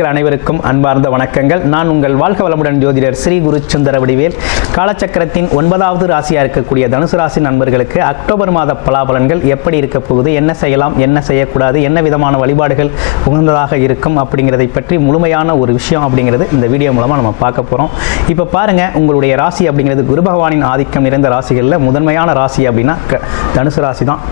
நேயர்கள் அனைவருக்கும் அன்பார்ந்த வணக்கங்கள். நான் உங்கள் வாழ்க வளமுடன் ஜோதிடர் ஸ்ரீ குரு சுந்தர வடிவேல். காலச்சக்கரத்தின் 9வது ராசியாக இருக்கக்கூடிய தனுசு ராசி நண்பர்களுக்கு அக்டோபர் மாத பலாபலன்கள் எப்படி இருக்க போகுது, என்ன செய்யலாம், என்ன செய்யக்கூடாது, என்ன விதமான வழிபாடுகள் உகந்ததாக இருக்கும் அப்படிங்கிறதை பற்றி முழுமையான ஒரு விஷயம் அப்படிங்கிறது இந்த வீடியோ மூலமாக நம்ம பார்க்க போகிறோம். இப்போ பாருங்கள், உங்களுடைய ராசி அப்படிங்கிறது குரு பகவானின் ஆதிக்கம் நிறைந்த ராசிகளில் முதன்மையான ராசி அப்படின்னா தனுசு ராசி தான்.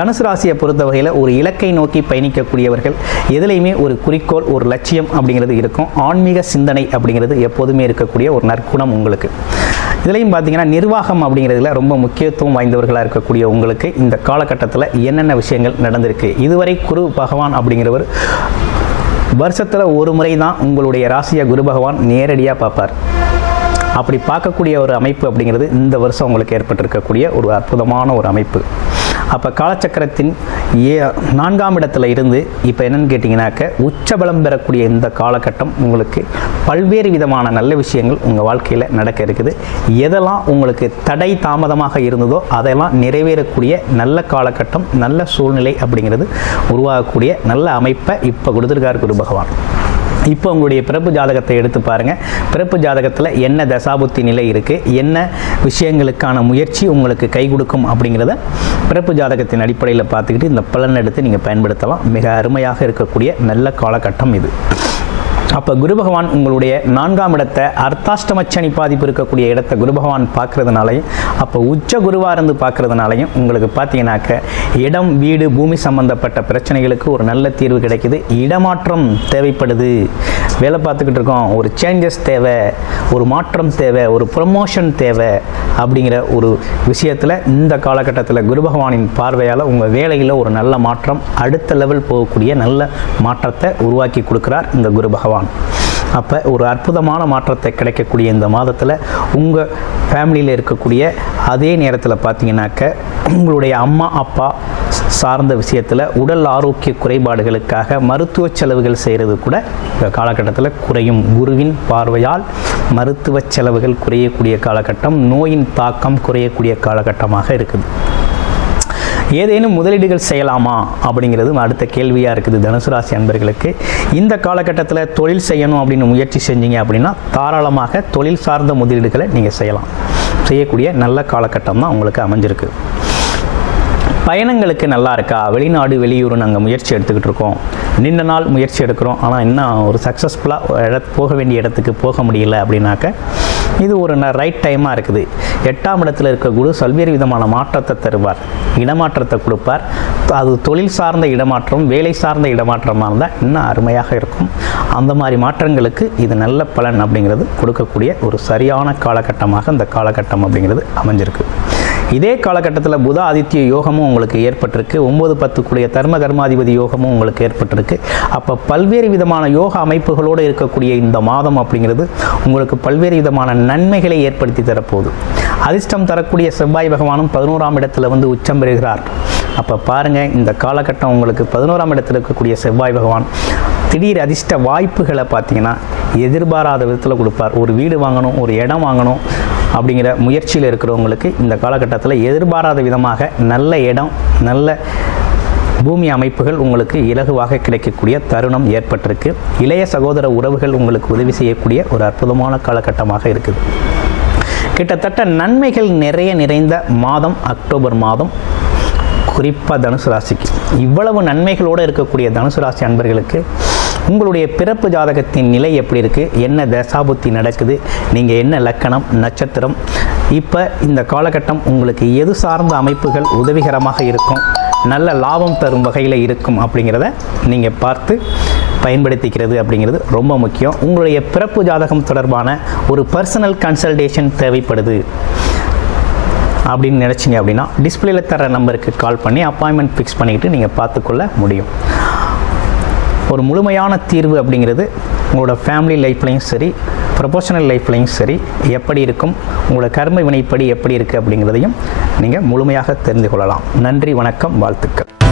தனுசு ராசியை பொறுத்த வகையில் ஒரு இலக்கை நோக்கி பயணிக்கக்கூடியவர்கள், எதுலையுமே ஒரு குறிக்கோள், ஒரு லட்சியம் அப்படிங்கிறது இருக்கும். ஆன்மீக சிந்தனை அப்படிங்கிறது எப்போதுமே இருக்கக்கூடிய ஒரு நற்குணம் உங்களுக்கு. இதுலையும் பார்த்தீங்கன்னா நிர்வாகம் அப்படிங்கிறதுல ரொம்ப முக்கியத்துவம் வாய்ந்தவர்களாக இருக்கக்கூடிய உங்களுக்கு இந்த காலகட்டத்தில் என்னென்ன விஷயங்கள் நடந்திருக்கு. இதுவரை குரு பகவான் அப்படிங்கிறவர் வருஷத்தில் ஒரு முறை தான் உங்களுடைய ராசியை குரு பகவான் நேரடியாக பார்ப்பார். அப்படி பார்க்கக்கூடிய ஒரு அமைப்பு அப்படிங்கிறது இந்த வருஷம் உங்களுக்கு ஏற்பட்டிருக்கக்கூடிய ஒரு அற்புதமான ஒரு அமைப்பு. அப்போ காலச்சக்கரத்தின் 4ஆம் இடத்துல இருந்து இப்போ என்னென்னு கேட்டிங்கனாக்க உச்சபலம் பெறக்கூடிய இந்த காலகட்டம் உங்களுக்கு பல்வேறு விதமான நல்ல விஷயங்கள் உங்கள் வாழ்க்கையில் நடக்க இருக்குது. எதெல்லாம் உங்களுக்கு தடை தாமதமாக இருந்ததோ அதெல்லாம் நிறைவேறக்கூடிய நல்ல காலகட்டம், நல்ல சூழ்நிலை அப்படிங்கிறது உருவாகக்கூடிய நல்ல அமைப்பை இப்போ கொடுத்துருக்கார் குரு பகவான். இப்போ உங்களுடைய பிறப்பு ஜாதகத்தை எடுத்து பாருங்கள். பிறப்பு ஜாதகத்தில் என்ன தசாபுத்தி நிலை இருக்குது, என்ன விஷயங்களுக்கான முயற்சி உங்களுக்கு கை கொடுக்கும் அப்படிங்கிறத பிறப்பு ஜாதகத்தின் அடிப்படையில் பார்த்துக்கிட்டு இந்த பலன் எடுத்து நீங்கள் பயன்படுத்தலாம். மிக அருமையாக இருக்கக்கூடிய நல்ல காலகட்டம் இது. அப்போ குரு பகவான் உங்களுடைய 4ஆம் இடத்தை அர்த்தாஷ்டமச்சனி பாதிப்பு இருக்கக்கூடிய இடத்தை குரு பகவான் பார்க்கறதுனாலையும், அப்போ உச்ச குருவாக இருந்து பார்க்கறதுனாலையும் உங்களுக்கு பார்த்தீங்கன்னாக்க இடம், வீடு, பூமி சம்பந்தப்பட்ட பிரச்சனைகளுக்கு ஒரு நல்ல தீர்வு கிடைக்குது. இடமாற்றம் தேவைப்படுது, வேலை பார்த்துக்கிட்டு இருக்கோம், ஒரு சேஞ்சஸ் தேவை, ஒரு மாற்றம் தேவை, ஒரு ப்ரமோஷன் தேவை அப்படிங்கிற ஒரு விஷயத்தில் இந்த காலகட்டத்தில் குரு பகவானின் பார்வையால் உங்கள் வேலையில் ஒரு நல்ல மாற்றம், அடுத்த லெவல் போகக்கூடிய நல்ல மாற்றத்தை உருவாக்கி கொடுக்குறார் இந்த குரு பகவான். அப்போ ஒரு அற்புதமான மாற்றத்தை கிடைக்கக்கூடிய இந்த மாதத்தில் உங்கள் ஃபேமிலியில் இருக்கக்கூடிய, அதே நேரத்தில் பார்த்தீங்கன்னாக்க உங்களுடைய அம்மா அப்பா சார்ந்த விஷயத்தில் உடல் ஆரோக்கிய குறைபாடுகளுக்காக மருத்துவ செலவுகள் செய்கிறது கூட இந்த காலகட்டத்தில் குறையும். குருவின் பார்வையால் மருத்துவ செலவுகள் குறையக்கூடிய காலகட்டம், நோயின் தாக்கம் குறையக்கூடிய காலகட்டமாக இருக்குது. ஏதேனும் முதலீடுகள் செய்யலாமா அப்படிங்கிறது அடுத்த கேள்வியாக இருக்குது தனுசு ராசி அன்பர்களுக்கு. இந்த காலகட்டத்தில் தொழில் செய்யணும் அப்படின்னு முயற்சி செஞ்சீங்க அப்படின்னா தாராளமாக தொழில் சார்ந்த முதலீடுகளை நீங்கள் செய்யலாம். செய்யக்கூடிய நல்ல காலகட்டம் தான் உங்களுக்கு அமைஞ்சிருக்கு. பயணங்களுக்கு நல்லா இருக்கா, வெளிநாடு வெளியூர் நாங்கள் முயற்சி எடுத்துக்கிட்டு இருக்கோம், நீண்ட நாள் முயற்சி எடுக்கிறோம், ஆனால் இன்னும் ஒரு சக்ஸஸ்ஃபுல்லாக போக வேண்டிய இடத்துக்கு போக முடியல அப்படின்னாக்க இது ஒரு ரைட் டைமாக இருக்குது. 8ஆம் இடத்துல இருக்க குரு பல்வேறு விதமான மாற்றத்தை தருவார், இடமாற்றத்தை கொடுப்பார். அது தொழில் சார்ந்த இடமாற்றம், வேலை சார்ந்த இடமாற்றமாக இருந்தால் இன்னும் அருமையாக இருக்கும். அந்த மாதிரி மாற்றங்களுக்கு இது நல்ல பலன் அப்படிங்கிறது கொடுக்கக்கூடிய ஒரு சரியான காலகட்டமாக இந்த காலகட்டம் அப்படிங்கிறது அமைஞ்சிருக்கு. இதே காலகட்டத்தில் புத ஆதித்ய யோகமும் உங்களுக்கு ஏற்பட்டிருக்கு. 9-10 கூடிய தர்ம கர்மாதிபதி யோகமும் உங்களுக்கு ஏற்பட்டிருக்கு. அப்போ பல்வேறு விதமான யோக அமைப்புகளோடு இருக்கக்கூடிய இந்த மாதம் அப்படிங்கிறது உங்களுக்கு பல்வேறு விதமான நன்மைகளை ஏற்படுத்தி தரப்போகுது. அதிர்ஷ்டம் தரக்கூடிய செவ்வாய் பகவானும் 11ஆம் இடத்துல வந்து உச்சம் பெறுகிறார். அப்போ பாருங்கள், இந்த காலகட்டம் உங்களுக்கு 11ஆம் இடத்துல இருக்கக்கூடிய செவ்வாய் பகவான் திடீர் அதிர்ஷ்ட வாய்ப்புகளை பார்த்தீங்கன்னா எதிர்பாராத விதத்தில் கொடுப்பார். ஒரு வீடு வாங்கணும், ஒரு இடம் வாங்கணும் அப்படிங்கிற முயற்சியில் இருக்கிறவங்களுக்கு இந்த காலகட்டத்தில் எதிர்பாராத விதமாக நல்ல இடம், நல்ல பூமி அமைப்புகள் உங்களுக்கு இலகுவாக கிடைக்கக்கூடிய தருணம் ஏற்பட்டிருக்கு. இளைய சகோதர உறவுகள் உங்களுக்கு உதவி செய்யக்கூடிய ஒரு அற்புதமான காலகட்டமாக இருக்குது. கிட்டத்தட்ட நன்மைகள் நிறைந்த மாதம் அக்டோபர் மாதம், குறிப்பாக தனுசு ராசிக்கு. இவ்வளவு நன்மைகளோடு இருக்கக்கூடிய தனுசு ராசி அன்பர்களுக்கு உங்களுடைய பிறப்பு ஜாதகத்தின் நிலை எப்படி இருக்குது, என்ன தசாபுத்தி நடக்குது, நீங்கள் என்ன லக்கணம், நட்சத்திரம், இப்போ இந்த காலகட்டம் உங்களுக்கு எது சார்ந்த அமைப்புகள் உதவிகரமாக இருக்கும், நல்ல லாபம் தரும் வகையில் இருக்கும் அப்படிங்கிறத நீங்கள் பார்த்து பயன்படுத்திக்கிறது அப்படிங்கிறது ரொம்ப முக்கியம். உங்களுடைய பிறப்பு ஜாதகம் தொடர்பான ஒரு பர்சனல் கன்சல்டேஷன் தேவைப்படுது அப்படின்னு நினச்சிங்க அப்படின்னா டிஸ்பிளேல தர நம்பருக்கு கால் பண்ணி அப்பாயின்மெண்ட் ஃபிக்ஸ் பண்ணிக்கிட்டு நீங்கள் பார்த்துக்கொள்ள முடியும். ஒரு முழுமையான தீர்வு அப்படிங்கிறது உங்களோட ஃபேமிலி லைஃப்லையும் சரி, ப்ரொஃபஷனல் லைஃப்லையும் சரி எப்படி இருக்கும், உங்களோட கர்ம வினைப்படி எப்படி இருக்குது அப்படிங்கிறதையும் நீங்கள் முழுமையாக தெரிந்து கொள்ளலாம். நன்றி, வணக்கம், வாழ்த்துக்கள்.